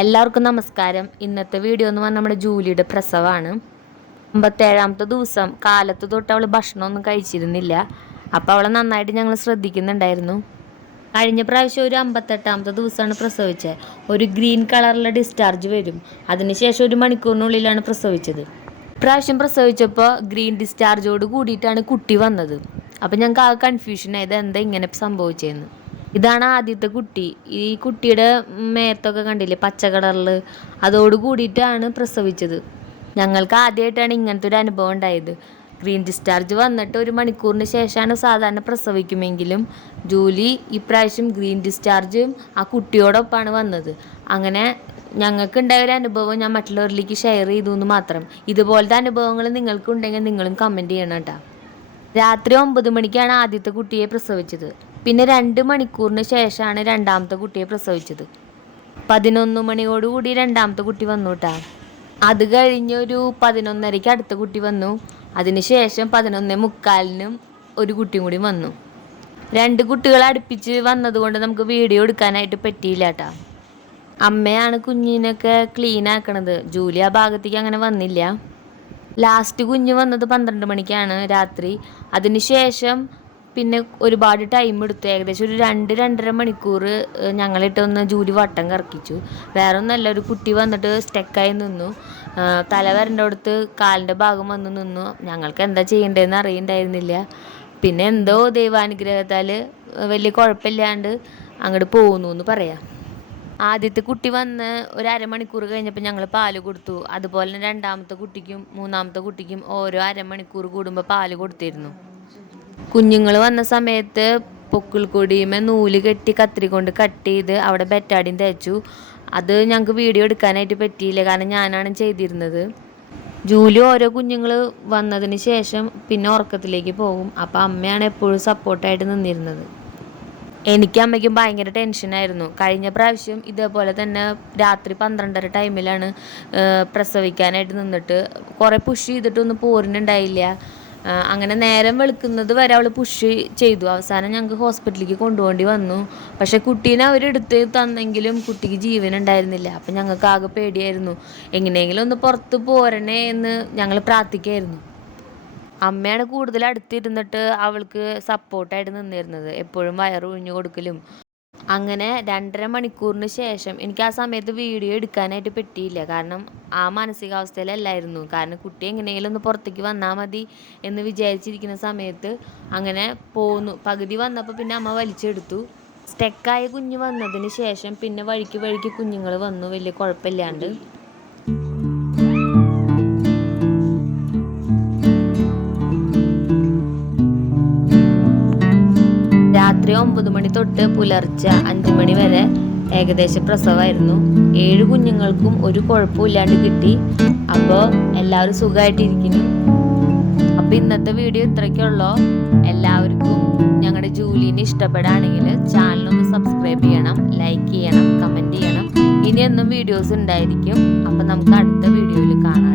എല്ലാവർക്കും നമസ്കാരം. ഇന്നത്തെ വീഡിയോ എന്ന് പറഞ്ഞാൽ നമ്മുടെ ജൂലിയുടെ പ്രസവമാണ്. 57ാമത്തെ ദിവസം കാലത്ത് തൊട്ട് അവൾ ഭക്ഷണമൊന്നും കഴിച്ചിരുന്നില്ല. അപ്പോൾ അവളെ നന്നായിട്ട് ഞങ്ങൾ ശ്രദ്ധിക്കുന്നുണ്ടായിരുന്നു. കഴിഞ്ഞ പ്രാവശ്യം ഒരു 58ാമത്തെ ദിവസമാണ് പ്രസവിച്ചത്. ഒരു ഗ്രീൻ കളറിലെ ഡിസ്ചാർജ് വരും. അതിനുശേഷം 1 മണിക്കൂറിനുള്ളിലാണ് പ്രസവിച്ചത്. പ്രാവശ്യം പ്രസവിച്ചപ്പോൾ ഗ്രീൻ ഡിസ്ചാർജോട് കൂടിയിട്ടാണ് കുട്ടി വന്നത്. അപ്പോൾ ഞങ്ങൾക്ക് ആ കൺഫ്യൂഷനായത് എന്താ ഇങ്ങനെ സംഭവിച്ചതെന്ന്. ഇതാണ് ആദ്യത്തെ കുട്ടി. ഈ കുട്ടിയുടെ മേത്തൊക്കെ കണ്ടില്ലേ പച്ച കളറിൽ, അതോട് കൂടിയിട്ടാണ് പ്രസവിച്ചത്. ഞങ്ങൾക്ക് ആദ്യമായിട്ടാണ് ഇങ്ങനത്തെ ഒരു അനുഭവം ഉണ്ടായത്. ഗ്രീൻ ഡിസ്ചാർജ് വന്നിട്ട് 1 മണിക്കൂറിന് ശേഷമാണ് സാധാരണ പ്രസവിക്കുമെങ്കിലും ജൂലി ഇപ്രാവശ്യം ഗ്രീൻ ഡിസ്ചാർജും ആ കുട്ടിയോടൊപ്പമാണ് വന്നത്. അങ്ങനെ ഞങ്ങൾക്ക് ഉണ്ടായ ഒരു അനുഭവം ഞാൻ മറ്റുള്ളവരിലേക്ക് ഷെയർ ചെയ്തു എന്ന് മാത്രം. ഇതുപോലത്തെ അനുഭവങ്ങൾ നിങ്ങൾക്കുണ്ടെങ്കിൽ നിങ്ങളും കമൻറ്റ് ചെയ്യണം കേട്ടോ. രാത്രി 9 മണിക്കാണ് ആദ്യത്തെ കുട്ടിയെ പ്രസവിച്ചത്. പിന്നെ 2 മണിക്കൂറിന് ശേഷമാണ് രണ്ടാമത്തെ കുട്ടിയെ പ്രസവിച്ചത്. 11 മണിയോടുകൂടി രണ്ടാമത്തെ കുട്ടി വന്നു കേട്ടോ. അത് കഴിഞ്ഞൊരു 11:30 അടുത്ത കുട്ടി വന്നു. അതിനുശേഷം 11:45 ഒരു കുട്ടിയും കൂടി വന്നു. 2 കുട്ടികൾ അടുപ്പിച്ച് വന്നതുകൊണ്ട് നമുക്ക് വീഡിയോ എടുക്കാനായിട്ട് പറ്റിയില്ല കേട്ടോ. അമ്മയാണ് കുഞ്ഞിനൊക്കെ ക്ലീൻ ആക്കണത്. ജൂലി ആ ഭാഗത്തേക്ക് അങ്ങനെ വന്നില്ല. ലാസ്റ്റ് കുഞ്ഞ് വന്നത് 12 മണിക്കാണ് രാത്രി. അതിനുശേഷം പിന്നെ ഒരുപാട് ടൈം എടുത്തു. ഏകദേശം ഒരു 2-2.5 മണിക്കൂർ ഞങ്ങളിട്ടൊന്ന് ജൂലി വട്ടം കറക്കിച്ചു. വേറെ ഒന്നല്ല, ഒരു കുട്ടി വന്നിട്ട് സ്റ്റക്കായി നിന്നു. തല വരേണ്ടടുത്ത് കാലിൻ്റെ ഭാഗം വന്ന് നിന്നു. ഞങ്ങൾക്ക് എന്താ ചെയ്യേണ്ടതെന്ന് അറിയണ്ടായിരുന്നില്ല. പിന്നെ എന്തോ ദൈവാനുഗ്രഹത്താൽ വലിയ കുഴപ്പമില്ലാണ്ട് അങ്ങോട്ട് പോകുന്നു എന്ന് പറയാം. ആദ്യത്തെ കുട്ടി വന്ന് ഒരു 1/2 മണിക്കൂർ കഴിഞ്ഞപ്പോൾ ഞങ്ങൾ പാല് കൊടുത്തു. അതുപോലെ തന്നെ രണ്ടാമത്തെ കുട്ടിക്കും 3ാമത്തെ കുട്ടിക്കും ഓരോ 1/2 മണിക്കൂർ കൂടുമ്പോൾ പാല് കൊടുത്തിരുന്നു. കുഞ്ഞുങ്ങൾ വന്ന സമയത്ത് പൊക്കിൾ കൊടിയുമേ നൂല് കെട്ടി കത്രി കൊണ്ട് കട്ട് ചെയ്ത് അവിടെ ബെറ്റാഡിൻ തേച്ചു. അത് ഞങ്ങൾക്ക് വീഡിയോ എടുക്കാനായിട്ട് പറ്റിയില്ല, കാരണം ഞാനാണ് ചെയ്തിരുന്നത്. ജൂലി ഓരോ കുഞ്ഞുങ്ങൾ വന്നതിന് ശേഷം പിന്നെ ഉറക്കത്തിലേക്ക് പോകും. അപ്പോൾ അമ്മയാണ് എപ്പോഴും സപ്പോർട്ടായിട്ട് നിന്നിരുന്നത്. എനിക്കും അമ്മയ്ക്കും ഭയങ്കര ടെൻഷനായിരുന്നു. കഴിഞ്ഞ പ്രാവശ്യം ഇതേപോലെ തന്നെ രാത്രി 12:30 ടൈമിലാണ് പ്രസവിക്കാനായിട്ട് നിന്നിട്ട് കുറേ പുഷ് ചെയ്തിട്ടൊന്നും പോരുന്നുണ്ടായില്ല. അങ്ങനെ നേരം വെളുക്കുന്നത് വരെ അവൾ പുഷ് ചെയ്തു. അവസാനം ഞങ്ങൾക്ക് ഹോസ്പിറ്റലിലേക്ക് കൊണ്ടുപോകേണ്ടി വന്നു. പക്ഷേ കുട്ടീനെ അവരെടുത്ത് തന്നെങ്കിലും കുട്ടിക്ക് ജീവനുണ്ടായിരുന്നില്ല. അപ്പം ഞങ്ങൾക്ക് ആകെ പേടിയായിരുന്നു. എങ്ങനെയെങ്കിലും ഒന്ന് പുറത്ത് പോരണേ എന്ന് ഞങ്ങൾ പ്രാർത്ഥിക്കായിരുന്നു. അമ്മയാണ് കൂടുതൽ അടുത്തിരുന്നിട്ട് അവൾക്ക് സപ്പോർട്ടായിട്ട് നിന്നിരുന്നത്, എപ്പോഴും വയറൊഴിഞ്ഞു കൊടുക്കലും. അങ്ങനെ 2.5 മണിക്കൂറിന് ശേഷം എനിക്ക് ആ സമയത്ത് വീഡിയോ എടുക്കാനായിട്ട് പറ്റിയില്ല, കാരണം ആ മാനസികാവസ്ഥയിലല്ലായിരുന്നു. കാരണം കുട്ടി എങ്ങനെയെങ്കിലും ഒന്ന് പുറത്തേക്ക് വന്നാൽ മതി എന്ന് വിചാരിച്ചിരിക്കുന്ന സമയത്ത് അങ്ങനെ പോന്നു. പകുതി വന്നപ്പോൾ പിന്നെ അമ്മ വലിച്ചെടുത്തു. സ്റ്റക്കായ കുഞ്ഞ് വന്നതിന് ശേഷം പിന്നെ വഴിക്ക് കുഞ്ഞുങ്ങൾ വന്നു, വലിയ കുഴപ്പമില്ലാണ്ട്. രാത്രി 9 മണി തൊട്ട് പുലർച്ചെ 5 മണി വരെ ഏകദേശം പ്രസവമായിരുന്നു. 7 കുഞ്ഞുങ്ങൾക്കും ഒരു കുഴപ്പമില്ലാണ്ട് കിട്ടി. അപ്പോൾ എല്ലാവരും സുഖമായിട്ടിരിക്കുന്നു. അപ്പോൾ ഇന്നത്തെ വീഡിയോ ഇത്രയ്ക്കുള്ളൂ. എല്ലാവർക്കും ഞങ്ങളുടെ ജൂലിനെ ഇഷ്ടപ്പെടുകയാണെങ്കിൽ ചാനലൊന്ന് സബ്സ്ക്രൈബ് ചെയ്യണം, ലൈക്ക് ചെയ്യണം, കമൻറ്റ് ചെയ്യണം. ഇനിയൊന്നും വീഡിയോസ് ഉണ്ടായിരിക്കും. അപ്പോൾ നമുക്ക് അടുത്ത വീഡിയോയിൽ കാണാം.